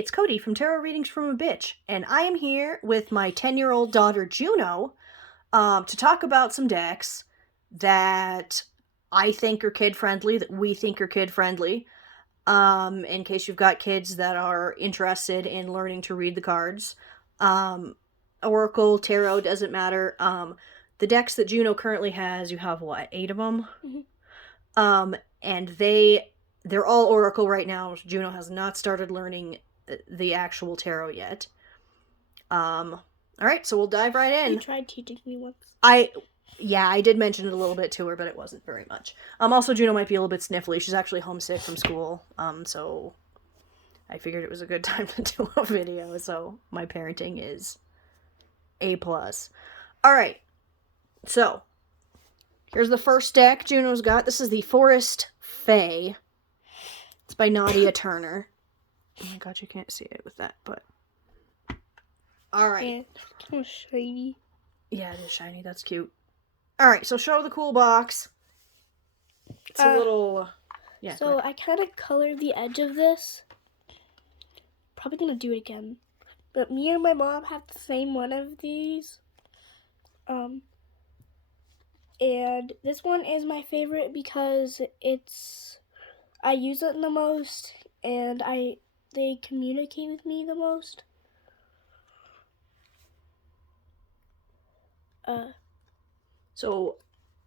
it's Cody from Tarot Readings from a Bitch, and I am here with my 10-year-old daughter, Juno, to talk about some decks that I think are kid-friendly, that we think are kid-friendly, in case you've got kids that are interested in learning to read the cards. Oracle, Tarot, doesn't matter. The decks that Juno currently has, you have, what, 8 of them? Mm-hmm. And they're all Oracle right now. Juno has not started learning the actual tarot yet. Alright, so we'll dive right in. You tried teaching me once. I did mention it a little bit to her, but it wasn't very much. Also, Juno might be a little bit sniffly. She's actually homesick from school, so I figured it was a good time to do a video, so my parenting is A+. Alright, so here's the first deck Juno's got. This is the Forest Fae. It's by Nadia Turner. Oh my god, you can't see it with that, but... Alright. Yeah, it's kind of shiny. Yeah, it is shiny. That's cute. Alright, so show the cool box. It's a little... Yeah. So I kind of colored the edge of this. Probably gonna do it again. But me and my mom have the same one of these. And this one is my favorite because I use it the most, and they communicate with me the most. So,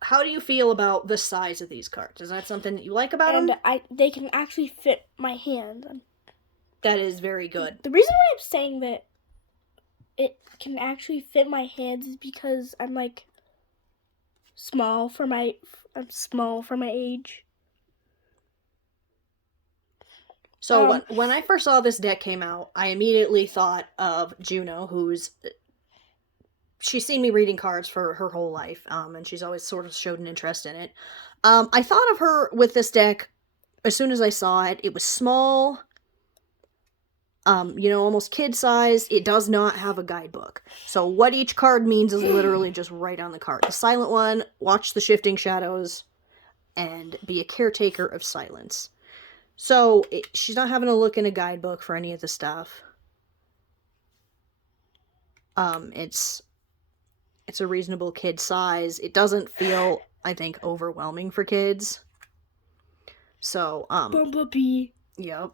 how do you feel about the size of these cards? Is that something that you like about them? And they can actually fit my hand. That is very good. The reason why I'm saying that it can actually fit my hands is because I'm like small for my age. So when I first saw this deck came out, I immediately thought of Juno, she's seen me reading cards for her whole life, and she's always sort of showed an interest in it. I thought of her with this deck as soon as I saw it. It was small, almost kid-sized. It does not have a guidebook. So what each card means is literally just right on the card. The silent one, watch the shifting shadows, and be a caretaker of silence. So she's not having to look in a guidebook for any of the stuff. It's a reasonable kid size. It doesn't feel, I think, overwhelming for kids. So, Bumblebee. Yep.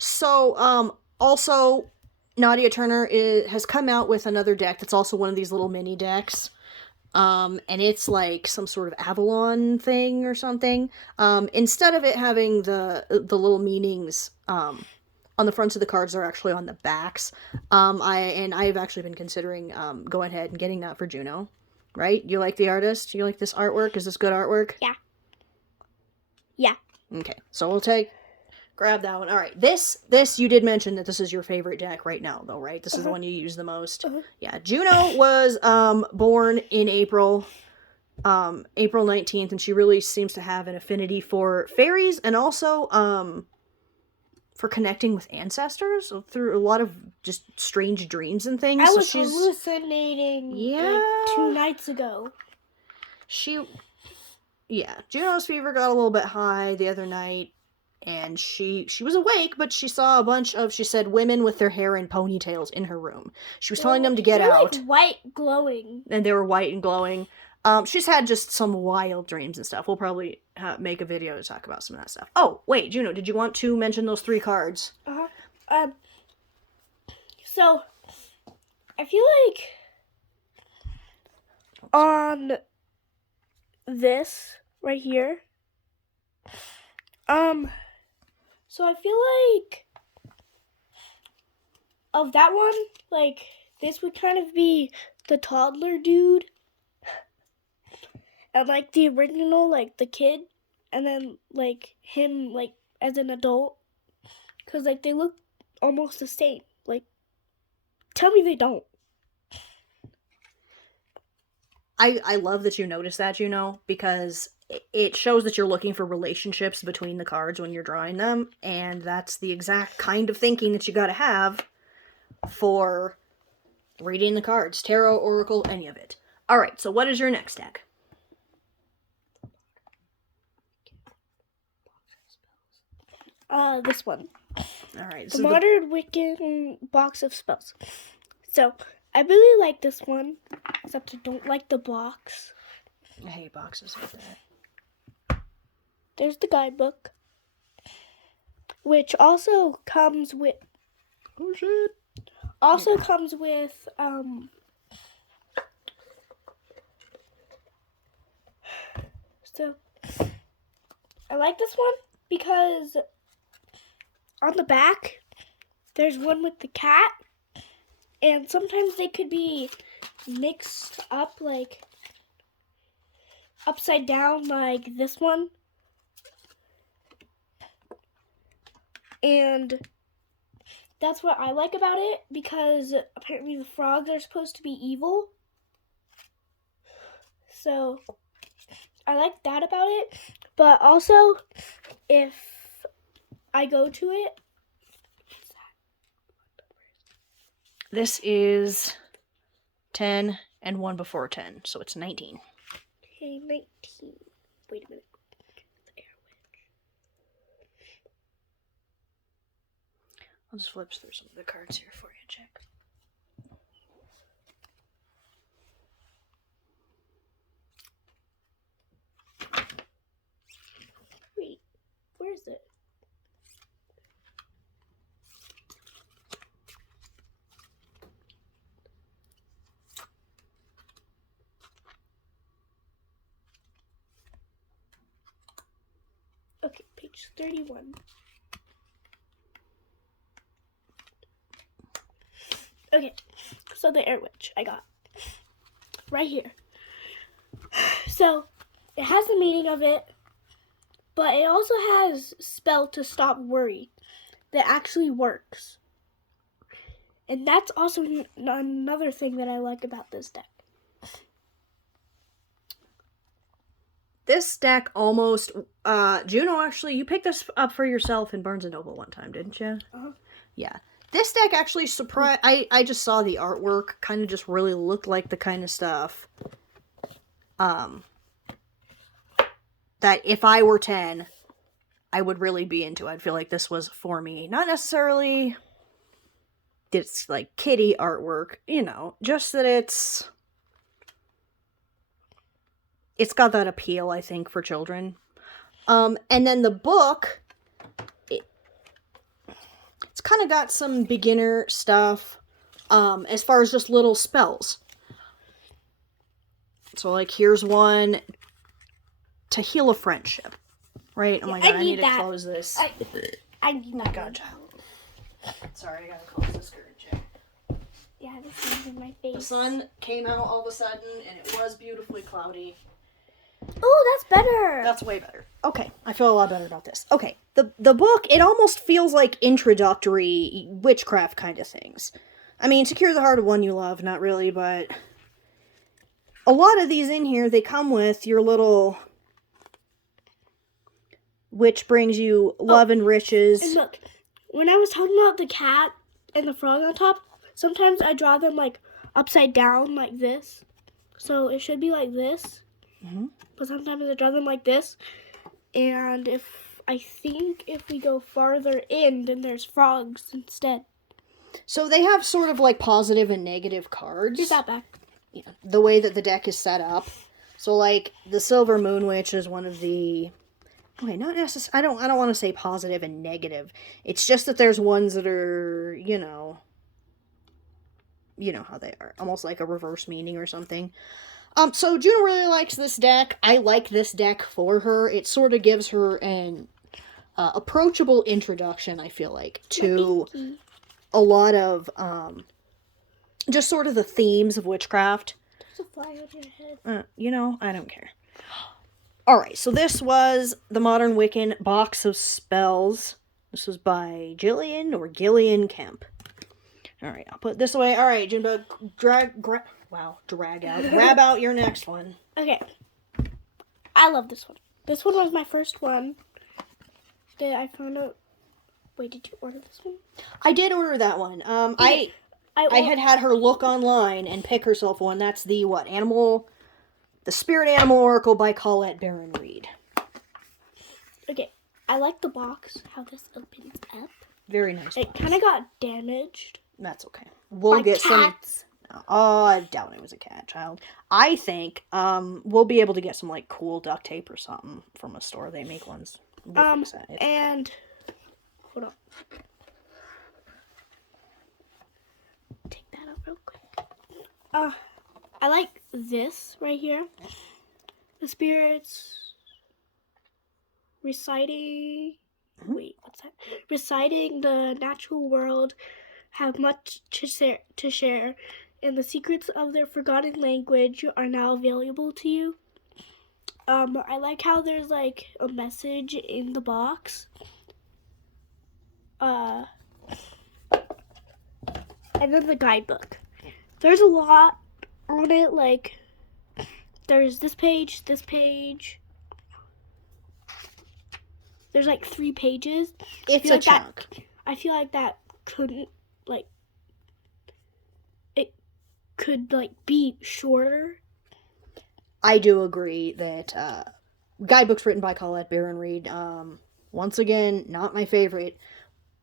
So, also, Nadia Turner has come out with another deck that's also one of these little mini decks. And it's like some sort of Avalon thing or something. Instead of it having the little meanings, on the fronts of the cards, they're actually on the backs. I've actually been considering, going ahead and getting that for Juno. Right? You like the artist? You like this artwork? Is this good artwork? Yeah. Yeah. Okay. So we'll grab that one. Alright. This, you did mention that this is your favorite deck right now, though, right? This is the one you use the most. Yeah. Juno was, born in April 19th, and she really seems to have an affinity for fairies, and also, for connecting with ancestors through a lot of just strange dreams and things. I was hallucinating like 2 nights ago. Juno's fever got a little bit high the other night, and she was awake, but she saw a bunch of, she said, women with their hair in ponytails in her room. She was telling them to get out. Like white glowing. And they were white and glowing. She's had just some wild dreams and stuff. We'll probably make a video to talk about some of that stuff. Oh, wait, Juno, did you want to mention those 3 cards? So, I feel like on this right here, so I feel like of that one, like, this would kind of be the toddler dude. And, like, the original, like, the kid, and then, like, him, like, as an adult. Because, like, they look almost the same. Like, tell me they don't. I love that you noticed that, because it shows that you're looking for relationships between the cards when you're drawing them, and that's the exact kind of thinking that you gotta have for reading the cards. Tarot, Oracle, any of it. Alright, so what is your next deck? This one. All right. The Modern Wiccan box of spells. So, I really like this one, except I don't like the box. I hate boxes like that. There's the guidebook, which also comes with... Oh, shit. Also comes with, So, I like this one because on the back, there's one with the cat, and sometimes they could be mixed up, like, upside down, like this one. And that's what I like about it, because apparently the frogs are supposed to be evil. So, I like that about it. But also, if I go to it... This is 10 and 1 before 10, so it's 19. Okay, 19. Wait a minute. I'll just flip through some of the cards here for you, check. Wait, where is it? Okay, page 31. Okay, so the air witch I got right here. So it has the meaning of it, but it also has spell to stop worry that actually works. And that's also another thing that I like about this deck. This deck almost, Juno, actually, you picked this up for yourself in Barnes & Noble one time, didn't you? Uh-huh. Yeah. This deck actually surprised, I just saw the artwork, kind of just really looked like the kind of stuff, that if I were 10, I would really be into. I'd feel like this was for me. Not necessarily, it's like kitty artwork, you know, just that it's got that appeal, I think, for children. And then the book, it's kind of got some beginner stuff, as far as just little spells. So, like, here's one to heal a friendship, right? Oh my god, I need to close this. I need that. God. Sorry, I gotta close this curtain, check. Yeah, this one's in my face. The sun came out all of a sudden, and it was beautifully cloudy. Oh, that's better. That's way better. Okay, I feel a lot better about this. Okay, the book, it almost feels like introductory witchcraft kind of things. I mean, Secure the Heart of One You Love, not really, but a lot of these in here, they come with your little which brings you love and riches. And look, when I was talking about the cat and the frog on top, sometimes I draw them like upside down like this. So it should be like this. Mm-hmm. But sometimes I draw them like this. And I think if we go farther in, then there's frogs instead. So they have sort of like positive and negative cards. Here's that back. Yeah, the way that the deck is set up. So like the Silver Moon Witch is one of the... Okay, not necessarily... I don't want to say positive and negative. It's just that there's ones that are, you know how they are. Almost like a reverse meaning or something. So Juno really likes this deck. I like this deck for her. It sort of gives her an approachable introduction, I feel like, to a lot of just sort of the themes of witchcraft. There's a fly on your head. I don't care. Alright, so this was the Modern Wiccan Box of Spells. This was by Gillian Kemp. Alright, I'll put this away. Alright, Junebug, grab out your next one. Okay. I love this one. This one was my first one. I found out... Wait, did you order this one? I did order that one. I had her look online and pick herself one. That's the The Spirit Animal Oracle by Colette Baron Reed. Okay, I like the box, how this opens up. Very nice It box. kind of got damaged. That's okay. We'll by get cats. some. Oh, I doubt it was a cat, child. I think we'll be able to get some like cool duct tape or something from a store. They make ones. We'll fix that. It's and hold on. Take that up real quick. I like this right here. The spirits reciting. Wait, what's that? Reciting the natural world have much to share, and the secrets of their forgotten language are now available to you. I like how there's like a message in the box. And then the guidebook. There's a lot on it, like there's this page. There's like 3 pages. It's a chunk. I feel like that couldn't it could be shorter. I do agree that guidebooks written by Colette Baron Reed, once again, not my favorite.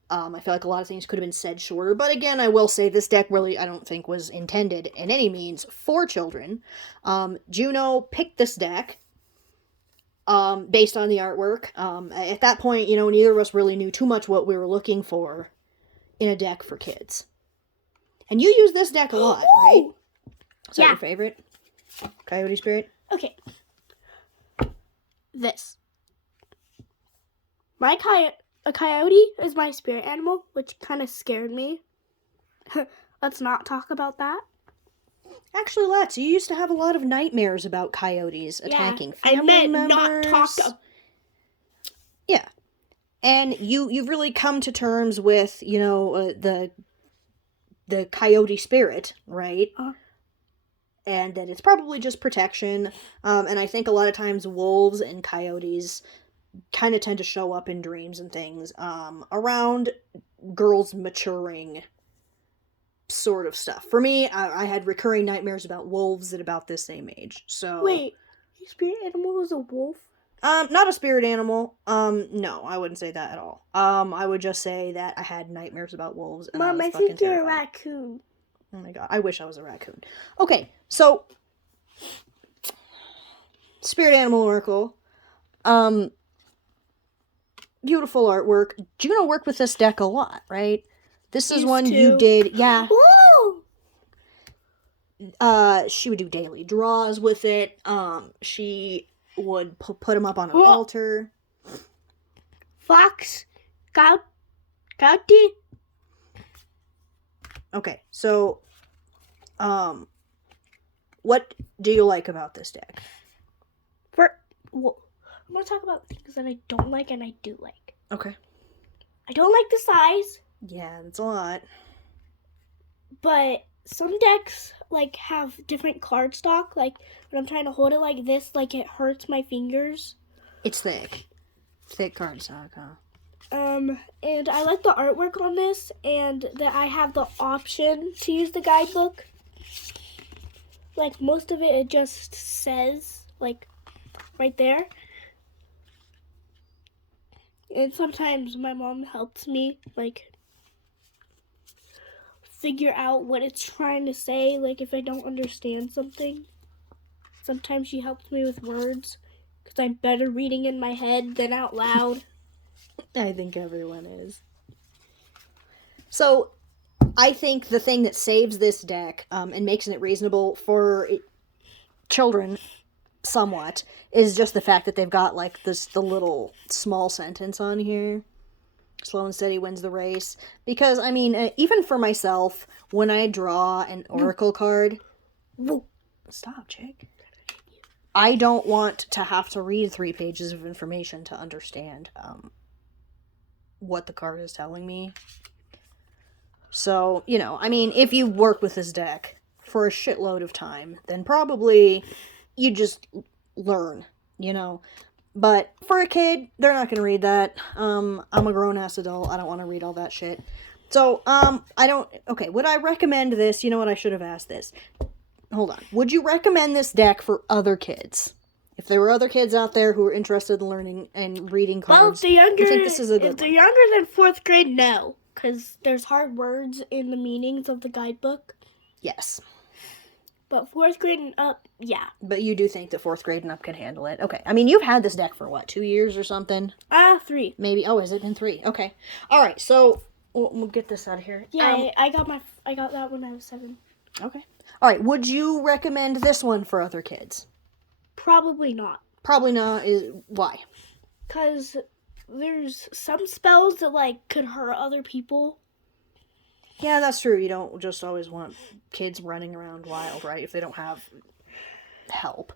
I feel like a lot of things could have been said shorter, but again, I will say this deck really, I don't think was intended in any means for children. Juno picked this deck based on the artwork. At that point, neither of us really knew too much what we were looking for in a deck for kids. And you use this deck a lot, right? Is that your favorite? Coyote Spirit? Okay. This. A coyote is my spirit animal, which kind of scared me. Let's not talk about that. Actually, let's. You used to have a lot of nightmares about coyotes attacking family members. Not talk. Yeah. And you've really come to terms with, the coyote spirit, right? And that it's probably just protection. And I think a lot of times wolves and coyotes kind of tend to show up in dreams and things around girls maturing sort of stuff. For me, I had recurring nightmares about wolves at about this same age. So wait, your spirit animal was a wolf? Not a spirit animal. No, I wouldn't say that at all. I would just say that I had nightmares about wolves. And Mom, I think you're a raccoon. Oh my god, I wish I was a raccoon. Okay, so Spirit Animal Oracle. Beautiful artwork. Juno worked with this deck a lot, right? This is one you did, yeah. Woo! She would do daily draws with it. She would put them up on an altar. Fox, Gouty. Okay, so, what do you like about this deck? I'm going to talk about things that I don't like and I do like. Okay. I don't like the size. Yeah, that's a lot. But some decks, have different card stock. When I'm trying to hold it like this, it hurts my fingers. It's thick. Thick card stock, huh? And I like the artwork on this, and that I have the option to use the guidebook. Most of it just says, right there. And sometimes my mom helps me, figure out what it's trying to say, if I don't understand something. Sometimes she helps me with words, because I'm better reading in my head than out loud. I think everyone is. So, I think the thing that saves this deck, and makes it reasonable for children somewhat, is just the fact that they've got the little small sentence on here. Slow and steady wins the race. Because, even for myself, when I draw an oracle card... Stop, chick. I don't want to have to read 3 pages of information to understand what the card is telling me. So, if you work with this deck for a shitload of time, then probably you just learn, But for a kid, they're not going to read that. I'm a grown-ass adult. I don't want to read all that shit. So, would I recommend this? You know what, I should have asked this. Hold on. Would you recommend this deck for other kids? If there were other kids out there who were interested in learning and reading cards, Well, I think this is a good if they're one. younger than 4th grade, no. Because there's hard words in the meanings of the guidebook. Yes. But 4th grade and up, yeah. But you do think that 4th grade and up can handle it. Okay. I mean, you've had this deck for what, 2 years or something? 3. Maybe. Oh, has it been 3? Okay. All right. So we'll get this out of here. Yeah, I got that when I was 7. Okay. All right. Would you recommend this one for other kids? Probably not. Probably not. Why? Because there's some spells that, like, could hurt other people. Yeah, that's true. You don't just always want kids running around wild, right? If they don't have help.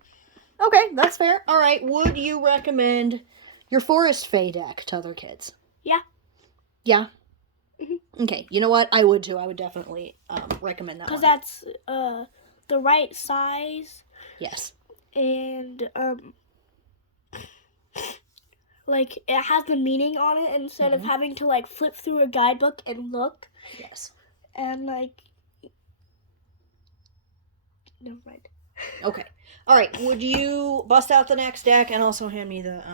Okay, that's fair. All right. Would you recommend your Forest Fae deck to other kids? Yeah. Yeah? Mm-hmm. Okay. You know what? I would too. I would definitely recommend that one. Because that's the right size. Yes. And, like, it has the meaning on it instead of having to, like, flip through a guidebook and look. Yes. And, like, never mind. Okay. All right. Would you bust out the next deck and also hand me the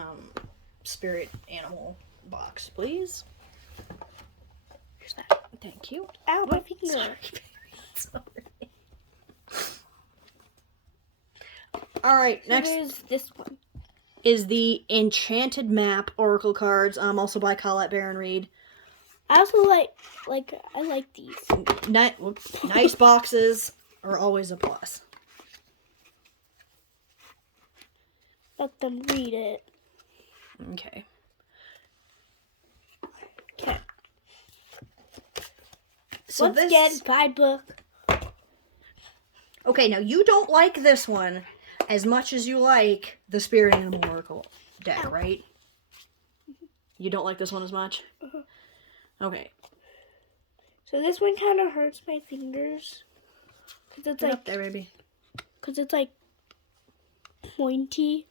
spirit animal box, please? Here's that. Thank you. Ow, my finger. Sorry. All right. So Next there's this one. is the Enchanted map oracle cards, also by Colette Baron Reed. I also I like these. Nice boxes are always a plus. Let them read it. Okay. Okay. So Once this again, guidebook. Okay, now you don't like this one as much as you like the Spirit Animal Oracle deck, right? You don't like this one as much? Uh-huh. Okay. So this one kind of hurts my fingers. Cause it's Get like, up there, baby. Because it's like pointy.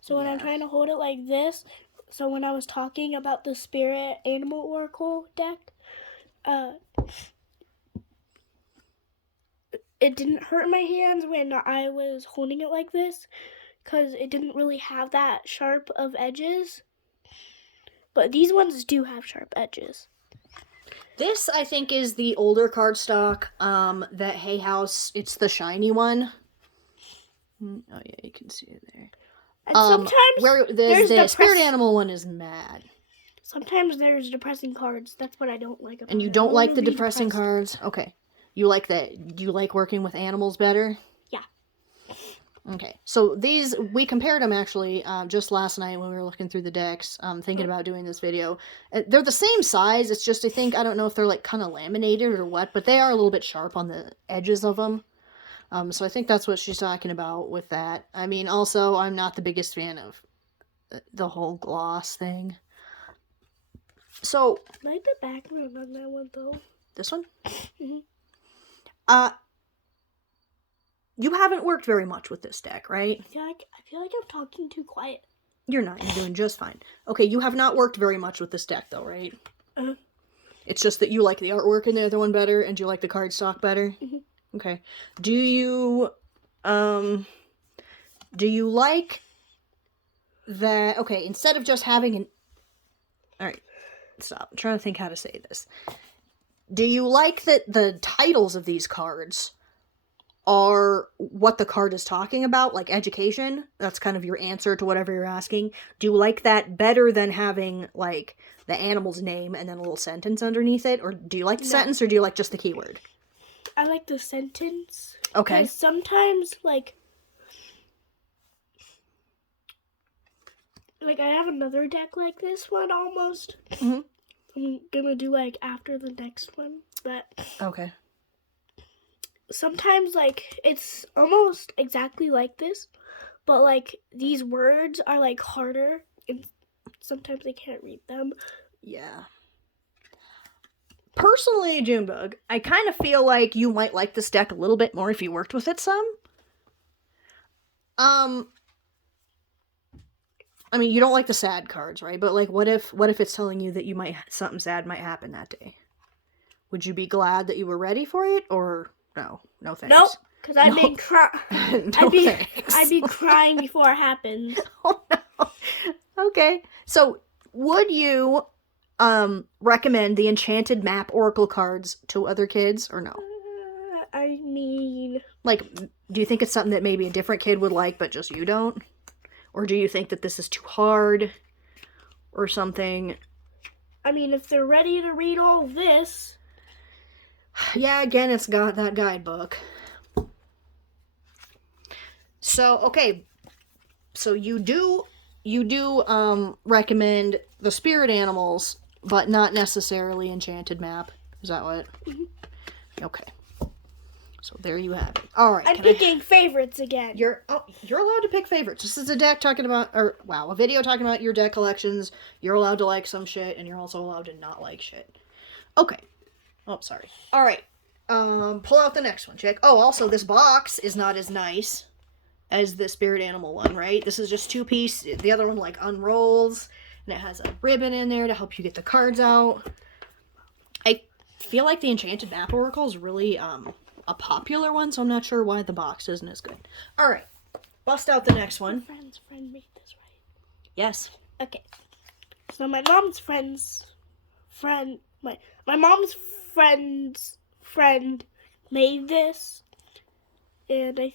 So when I'm Yeah. trying to hold it like this, so when I was talking about the Spirit Animal Oracle deck, it didn't hurt my hands when I was holding it like this, because it didn't really have that sharp of edges. But these ones do have sharp edges. This, I think, is the older cardstock that Hay House, it's the shiny one. Oh, yeah, you can see it there. And sometimes where the Spirit Animal one is mad. Sometimes there's depressing cards. That's what I don't like about it. And you don't like the depressing cards? Okay. You like that? You like working with animals better? Yeah. Okay. So these, we compared them actually just last night when we were looking through the decks, thinking about doing this video. They're the same size. It's just, I don't know if they're like kind of laminated or what, but they are a little bit sharp on the edges of them. So I think that's what she's talking about with that. I mean, also, I'm not the biggest fan of the whole gloss thing. So, I like the background on that one, though. this one? Mm-hmm. You haven't worked very much with this deck, right? I feel like I'm talking too quiet. You're not. You're doing just fine. Okay, you have not worked very much with this deck, though, right? Uh-huh. It's just that you like the artwork in the other one better, and you like the cardstock better? Mm-hmm. Okay. Do you like that... Okay, instead of just having an... Alright, stop. I'm trying to think how to say this. Do you like that the titles of these cards are what the card is talking about, like education? That's kind of your answer to whatever you're asking. Do you like that better than having, like, the animal's name and then a little sentence underneath it? Or do you like the sentence, or do you like just the keyword? I like the sentence. Okay. 'Cause sometimes, like I have another deck like this one almost. Mm-hmm. I'm gonna do, like, after the next one. But Okay. sometimes, like, it's almost exactly like this. But, like, these words are, like, harder. And sometimes I can't read them. Yeah. Personally, Junebug, I kind of feel like you might like this deck a little bit more if you worked with it some. I mean, you don't like the sad cards, right? But, like, what if it's telling you that something sad might happen that day? Would you be glad that you were ready for it, or no? No thanks. Nope, Because I'd No. be No thanks. I'd be crying before it happens. Oh no. Okay. So, would you recommend the Enchanted map oracle cards to other kids or no? I mean, Like, do you think it's something that maybe a different kid would like, but just you don't? Or do you think that this is too hard or something? I mean, if they're ready to read all of this. Yeah, again, it's got that guidebook. So, okay. So you do recommend the spirit animals, but not necessarily Enchanted map. Is that what? Mm-hmm. Okay. So there you have it. All right. I'm picking favorites again. You're allowed to pick favorites. This is a deck talking about, a video talking about your deck collections. You're allowed to like some shit, and you're also allowed to not like shit. Okay. Oh, sorry. All right. Pull out the next one, chick. Oh, also, this box is not as nice as the spirit animal one, right? This is just 2-piece. The other one, like, unrolls, and it has a ribbon in there to help you get the cards out. I feel like the Enchanted Map Oracle is really, a popular one, so I'm not sure why the box isn't as good. All right. Bust out the next one. Friend's friend made this, right? Yes. Okay. So my mom's my mom's friend's friend made this, and I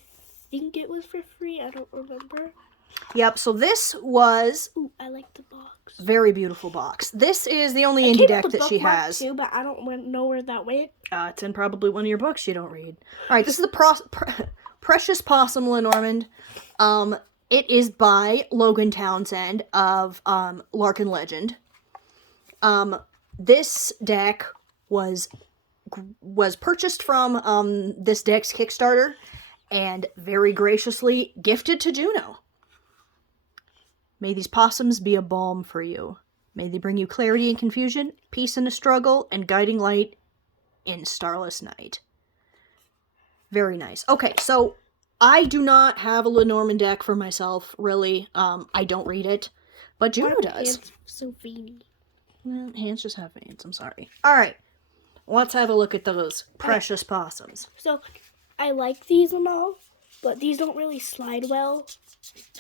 think it was for free. I don't remember. Yep, so this was... Ooh, I like the box. Very beautiful box. This is the only I indie came deck with the that she bookmark has. too, but I don't know where that went. It's in probably one of your books you don't read. All right, this is the Precious Possum Lenormand. It is by Logan Townsend of Larkin Legend. This deck was purchased from this deck's Kickstarter and very graciously gifted to Juno. May these possums be a balm for you. May they bring you clarity in confusion, peace in a struggle, and guiding light in starless night. Very nice. Okay, so I do not have a Lenormand deck for myself, really. I don't read it, but Juno does. Hands so veiny. Well, hands just have veins, I'm sorry. All right, let's have a look at those precious possums. So, I like these and all, but these don't really slide well.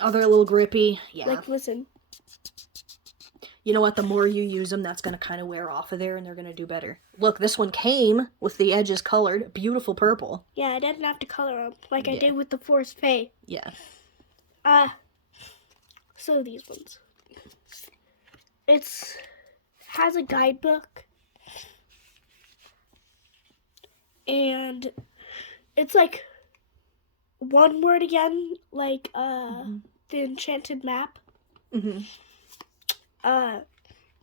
Oh, they're a little grippy. Yeah. Like, listen. You know what? The more you use them, that's going to kind of wear off of there, and they're going to do better. Look, this one came with the edges colored. Beautiful purple. Yeah, I didn't have to color them like I did with the Forest Fae. Yeah. So these ones. Has a guidebook. And it's like one word again, like the Enchanted map. Mm-hmm.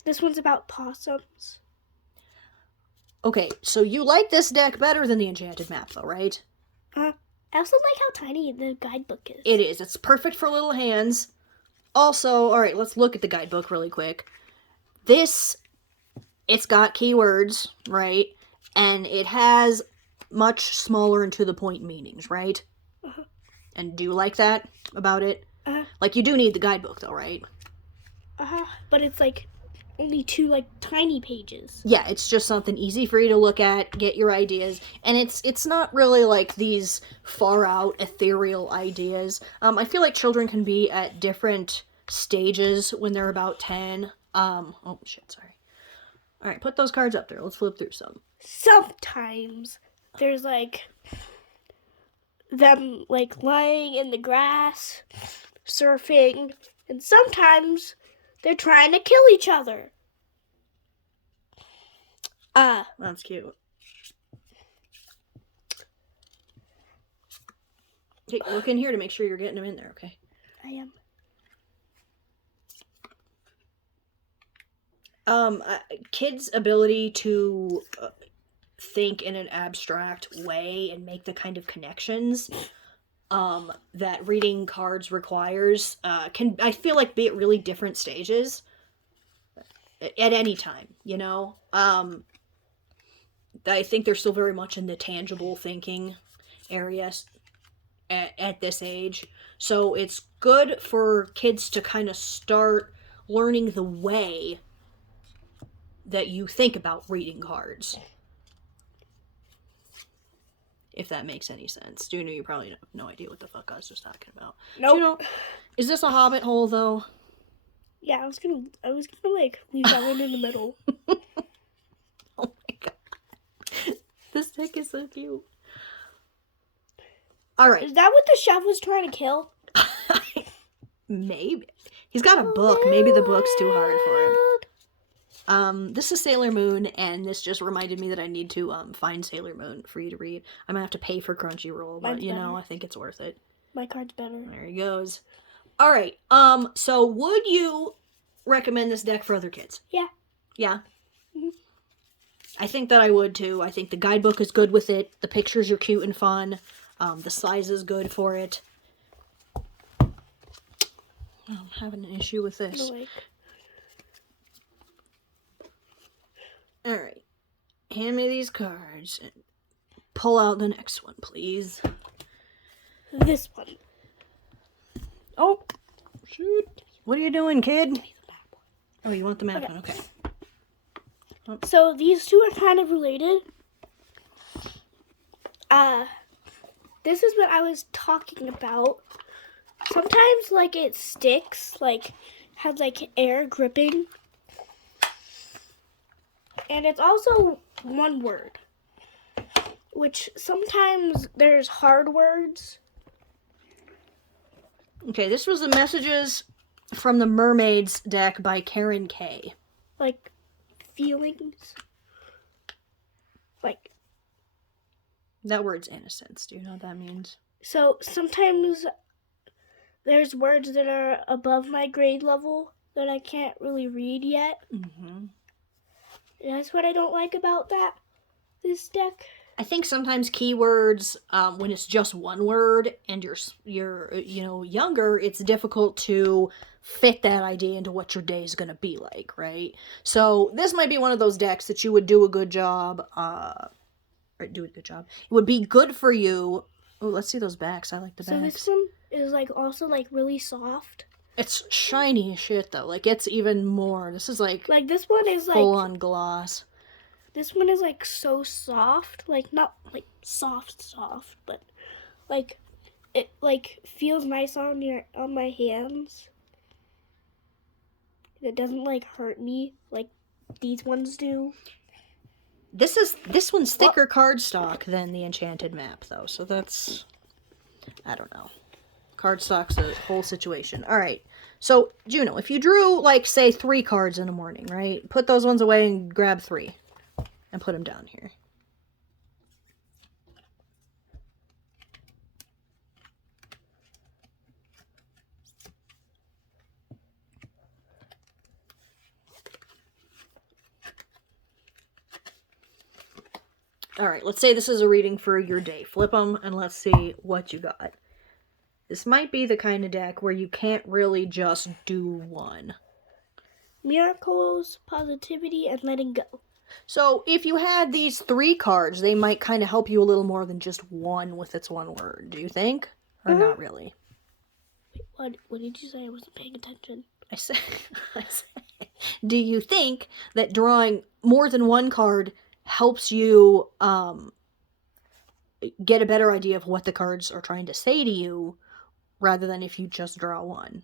This one's about possums. Okay, so you like this deck better than the Enchanted map, though, right? I also like how tiny the guidebook is. It is. It's perfect for little hands. Also, all right, let's look at the guidebook really quick. It's got keywords, right? And it has much smaller and to-the-point meanings, right? Uh-huh. And do you like that about it? Like, you do need the guidebook, though, right? But it's like only 2 like tiny pages. Yeah, it's just something easy for you to look at, get your ideas, and it's not really like these far out ethereal ideas. I feel like children can be at different stages when they're about 10. Oh shit, sorry. All right, put those cards up there. Let's flip through some. Sometimes there's like them like lying in the grass, surfing, and sometimes they're trying to kill each other. That's cute. Okay, look in here to make sure you're getting them in there, okay? I am. Kids' ability to think in an abstract way and make the kind of connections that reading cards requires can, I feel like, be at really different stages at any time, you know? I think they're still very much in the tangible thinking area at this age. So it's good for kids to kind of start learning the way that you think about reading cards. if that makes any sense. Juno, you probably have no idea what the fuck I was just talking about. Nope. Juno, is this a hobbit hole, though? Yeah, I was gonna like leave that one in the middle. Oh my god. This deck is so cute. Alright. Is that what the chef was trying to kill? Maybe. He's got a book. Maybe the book's too hard for him. This is Sailor Moon, and this just reminded me that I need to find Sailor Moon for you to read. I'm gonna have to pay for Crunchyroll, but Mine's you know, better. I think it's worth it. My card's better. There he goes. Alright, so would you recommend this deck for other kids? Yeah. Yeah? Mhm. I think that I would too. I think the guidebook is good with it. The pictures are cute and fun. The size is good for it. I'm having an issue with this. Like, Alright. Hand me these cards and pull out the next one, please. this one. Oh, shoot. What are you doing, kid? Give me the map one. Oh, you want the map Okay. one? Okay. So these two are kind of related. This is what I was talking about. Sometimes, like, it sticks, like, has, like, air gripping. And it's also one word. Which sometimes there's hard words. Okay, this was the messages from the Mermaids deck by Karen K. Like, feelings. Like, That word's innocence. Do you know what that means? so sometimes there's words that are above my grade level that I can't really read yet. Mm-hmm. That's what I don't like about this deck. I think sometimes keywords, when it's just one word and you're younger, it's difficult to fit that idea into what your day is going to be like, right? So this might be one of those decks that you would do a good job, It would be good for you. Oh, let's see those backs. I like the So backs. this one is like also like really soft. It's shiny as shit though. Like it's even more. This is like Like this one is full like on gloss. this one is like so soft. Like not like soft, but like it like feels nice on my hands. It doesn't like hurt me like these ones do. This one's thicker cardstock than the Enchanted map though, so that's, I don't know. Cardstock's a whole situation. All right. So, Juno, if you drew like say 3 cards in the morning, right? Put those ones away and grab 3 and put them down here. All right, let's say this is a reading for your day. Flip them and let's see what you got. This might be the kind of deck where you can't really just do one. Miracles, positivity, and letting go. So if you had these 3 cards, they might kind of help you a little more than just one with its one word. Do you think? Or not really? What did you say? I wasn't paying attention. I said, do you think that drawing more than one card helps you get a better idea of what the cards are trying to say to you rather than if you just draw one?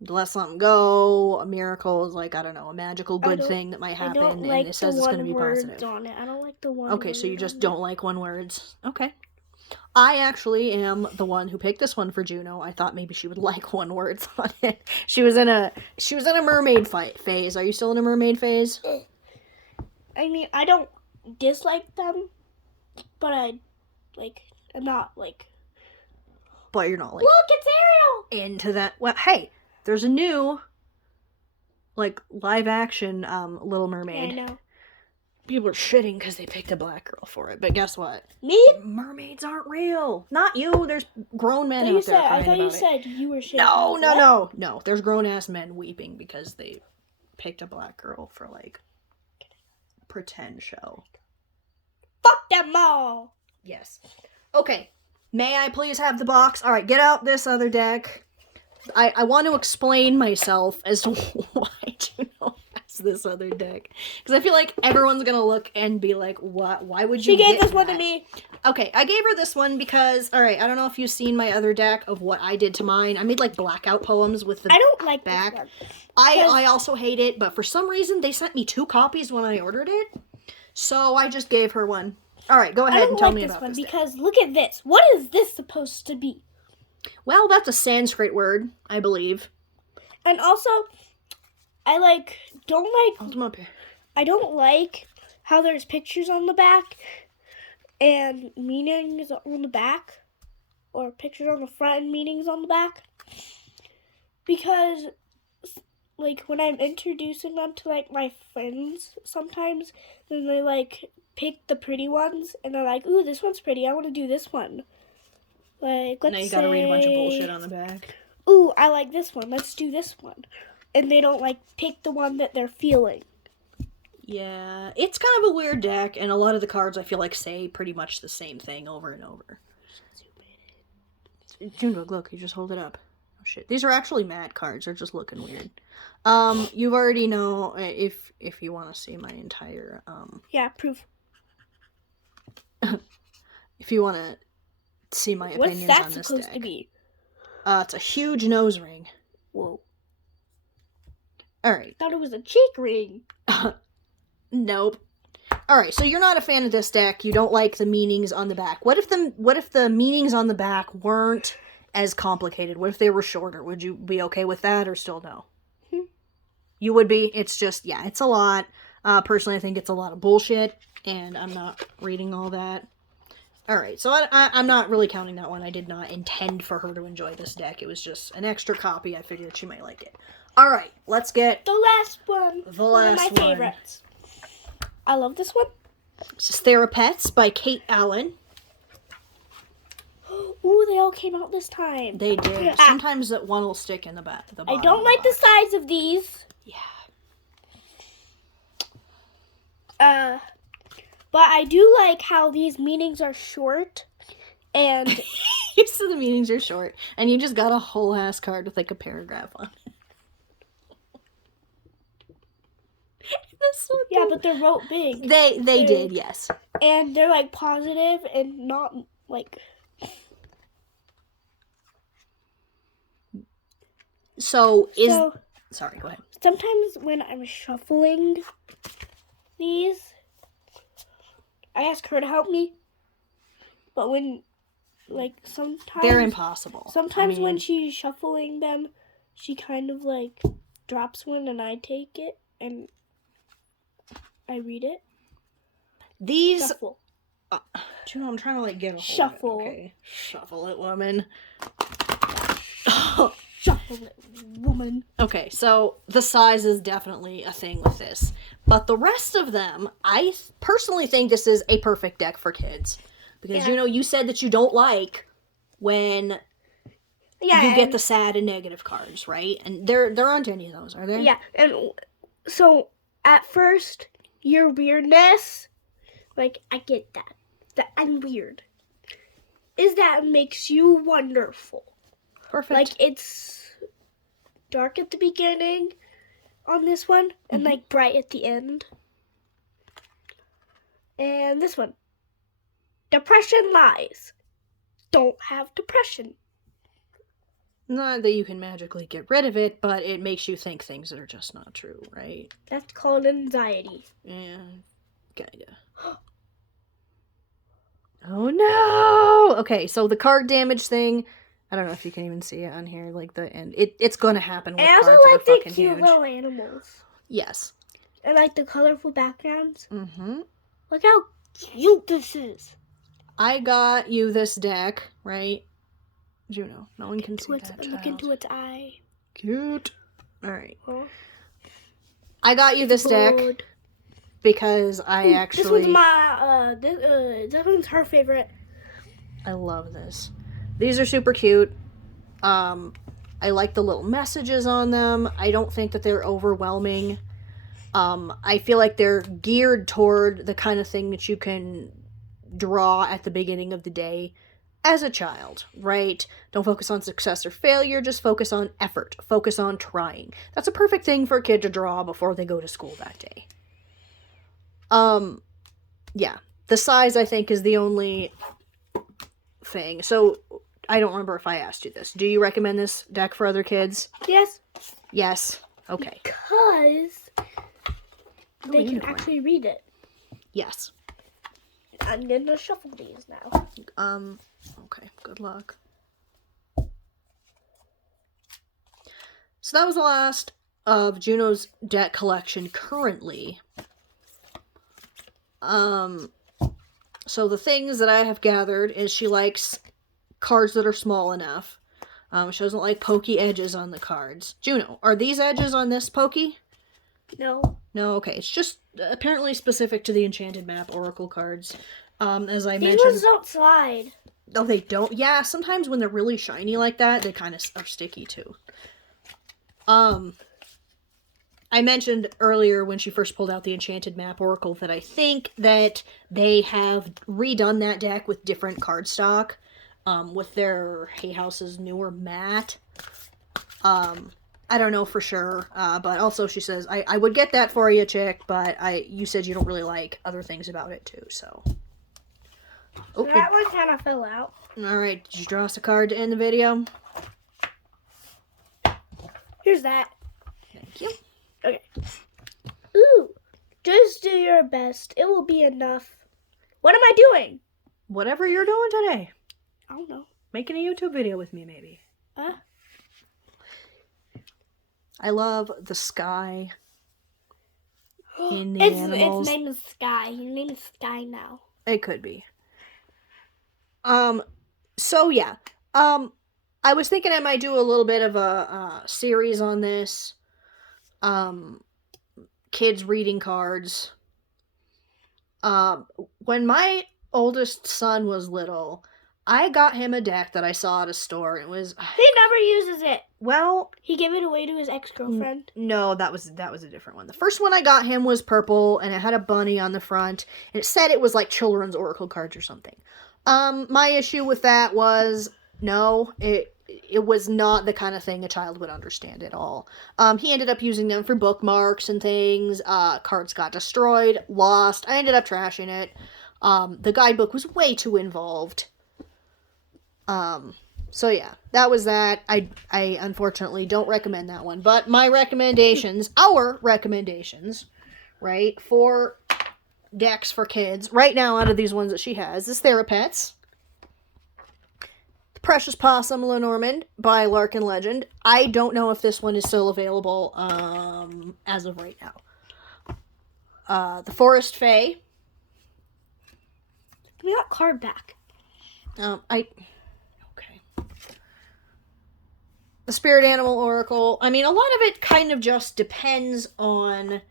Let something go, a miracle is like, I don't know, a magical good thing that might happen, and it says it's going to be positive. On it. I don't like the one. Okay, so you just don't like one words. Okay. I actually am the one who picked this one for Juno. I thought maybe she would like one words on it. She was in a mermaid phase. Are you still in a mermaid phase? I mean, I don't dislike them, but I'm not like. But you're not like, Look, it's Ariel! into that. Well, hey, there's a new, like, live action Little Mermaid. Yeah, I know. People are shitting because they picked a black girl for it. But guess what? Me? Mermaids aren't real. Not you. There's grown men out there I crying thought you about it. said you were shitting. No. There's grown-ass men weeping because they picked a black girl for, like, pretend show. Fuck them all! Yes. Okay. May I please have the box? All right, get out this other deck. I want to explain myself as to why Juno has this other deck. Because I feel like everyone's going to look and be like, what? Why would you She gave get this one to that? me. Okay, I gave her this one because, alright, I don't know if you've seen my other deck of what I did to mine. I made, like, blackout poems with the I don't like back. this one. I also hate it, but for some reason, they sent me 2 copies when I ordered it. So I just gave her one. Alright, go ahead and tell me about this deck. Because look at this. What is this supposed to be? Well, that's a Sanskrit word, I believe. And also, I don't like how there's pictures on the back and meanings on the back, or pictures on the front and meanings on the back, because like when I'm introducing them to like my friends sometimes, then they like pick the pretty ones and they're like, ooh, this one's pretty, I want to do this one. Like, let's Now you gotta read a bunch of bullshit on the back. Ooh, I like this one, let's do this one. And they don't like pick the one that they're feeling. Yeah, it's kind of a weird deck, and a lot of the cards I feel like say pretty much the same thing over and over. Junebug, look, you just hold it up. Oh shit, these are actually matte cards. They're just looking weird. You already know if you want to see my entire Yeah, proof. if you want to see my opinions on this deck. What's that supposed to be? It's a huge nose ring. Whoa. All right. Thought it was a cheek ring. Nope. All right, so you're not a fan of this deck. You don't like the meanings on the back. What if the meanings on the back weren't as complicated? What if they were shorter? Would you be okay with that, or still no? You would be. It's just, yeah, it's a lot. Personally, I think it's a lot of bullshit, and I'm not reading all that. All right, so I'm not really counting that one. I did not intend for her to enjoy this deck. It was just an extra copy. I figured she might like it. All right, let's get the last one. The last one of my favorites. I love this one. This is Therapets by Kate Allen. Ooh, they all came out this time. They did. Sometimes that one will stick in the back. The I don't like the size of these. Yeah. But I do like how these meanings are short, and you said the meanings are short, and you just got a whole ass card with like a paragraph on it. Yeah, but they're wrote big. They did, yes. And they're like positive and not like. Sorry, go ahead. Sometimes when I'm shuffling these, I ask her to help me. But when, like, sometimes they're impossible. Sometimes when she's shuffling them, she kind of like drops one and I take it and I read it. These. Shuffle. Juno, I'm trying to like get a hold Shuffle. of it. Okay. Shuffle it, woman. Shuffle it, woman. Okay, so the size is definitely a thing with this. But the rest of them, I personally think this is a perfect deck for kids. Because, you know, you said that you don't like when you get the sad and negative cards, right? And there aren't any of those, are there? Yeah, and so at first, your weirdness, like, I get that I'm weird, is that makes you wonderful. Perfect. Like, it's dark at the beginning on this one, and like bright at the end. And this one, depression lies. Don't have depression. Not that you can magically get rid of it, but it makes you think things that are just not true, right? That's called anxiety. Yeah, kinda. Oh no! Okay, so the card damage thing, I don't know if you can even see it on here, like the end. It's gonna happen with cards that are like the fucking cute huge. little animals. Yes. And like the colorful backgrounds. Mm-hmm. Look how cute this is. I got you this deck, right? Juno, no one can see that, child. Look into its eye. Cute. Alright. Huh? I got you this deck because I actually... This one's my, this one's her favorite. I love this. These are super cute. I like the little messages on them. I don't think that they're overwhelming. I feel like they're geared toward the kind of thing that you can draw at the beginning of the day. as a child, right? Don't focus on success or failure, just focus on effort. Focus on trying. That's a perfect thing for a kid to draw before they go to school that day. Yeah. The size, I think, is the only thing. So, I don't remember if I asked you this. Do you recommend this deck for other kids? Yes. Yes. Okay. Because they can actually read it. Yes. I'm gonna shuffle these now. Okay. Good luck. So that was the last of Juno's deck collection currently. So the things that I have gathered is she likes cards that are small enough. She doesn't like pokey edges on the cards. Juno, are these edges on this pokey? No. No, okay. It's just apparently specific to the Enchanted Map Oracle cards. As I These mentioned... ones don't slide. Oh, they don't? Yeah, sometimes when they're really shiny like that, they kind of are sticky too. I mentioned earlier when she first pulled out the Enchanted Map Oracle that I think that they have redone that deck with different cardstock, with their Hay House's newer mat. I don't know for sure, but also she says, I would get that for you, chick, but you said you don't really like other things about it too, so. Oh, that one kind of fell out. Alright, did you draw us a card to end the video? Here's that. Thank you. Okay. Ooh. Just do your best. It will be enough. What am I doing? Whatever you're doing today. I don't know. Making a YouTube video with me, maybe. I love the sky in the animals. Its name is Sky. Your name is Sky now. It could be. So yeah. I was thinking I might do a little bit of a series on this. Kids reading cards. When my oldest son was little, I got him a deck that I saw at a store. It was... He never uses it. Well... He gave it away to his ex-girlfriend. No, that was a different one. The first one I got him was purple, and it had a bunny on the front, and it said it was like children's oracle cards or something. My issue with that was, no, it was not the kind of thing a child would understand at all. He ended up using them for bookmarks and things. Cards got destroyed, lost. I ended up trashing it. The guidebook was way too involved. So yeah, that was that. I unfortunately don't recommend that one, but my recommendations, our recommendations, right, for decks for kids, right now out of these ones that she has, is Therapets, The Precious Possum Lenormand by Larkin Legend. I don't know if this one is still available, as of right now. The Forest Fae. We got card back. The Spirit Animal Oracle. I mean, a lot of it kind of just depends on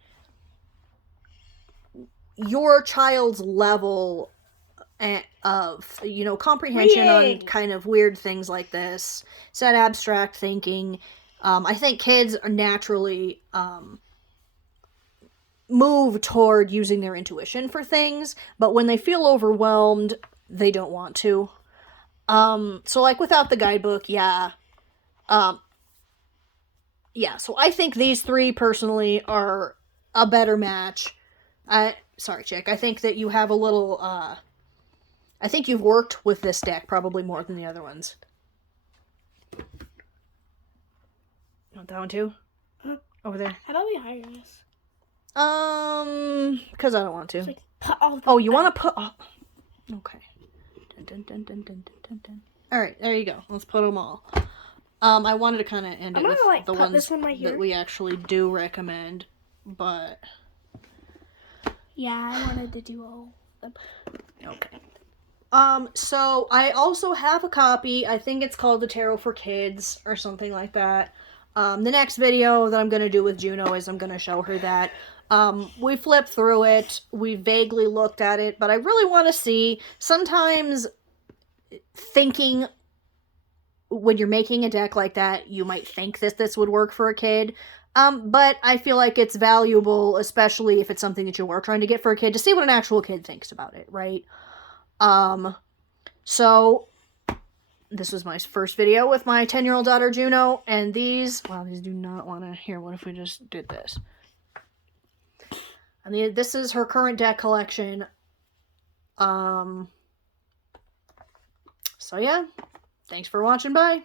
your child's level of, comprehension on kind of weird things like this. Set abstract thinking. I think kids are naturally move toward using their intuition for things, but when they feel overwhelmed, they don't want to. So like without the guidebook, yeah. So I think these three personally are a better match. Sorry, chick. I think that you have a little, I think you've worked with this deck probably more than the other ones. You want that one too? Over there. How about we hire this? Because I don't want to. Like, you want to put... Oh. Okay. Dun, dun, dun, dun, dun, dun, dun. Alright, there you go. Let's put them all. I wanted to kind of end it with the ones that we actually do recommend, but... Yeah, I wanted to do all of them. Okay. So I also have a copy. I think it's called The Tarot for Kids or something like that. The next video that I'm going to do with Juno is I'm going to show her that. We flipped through it. We vaguely looked at it, but I really want to see. Sometimes thinking when you're making a deck like that, you might think that this would work for a kid. But I feel like it's valuable, especially if it's something that you are trying to get for a kid, to see what an actual kid thinks about it, right? So this was my first video with my 10-year-old daughter Juno, and these, wow, these do not want to hear. What if we just did this? And this is her current deck collection. So yeah, thanks for watching. Bye.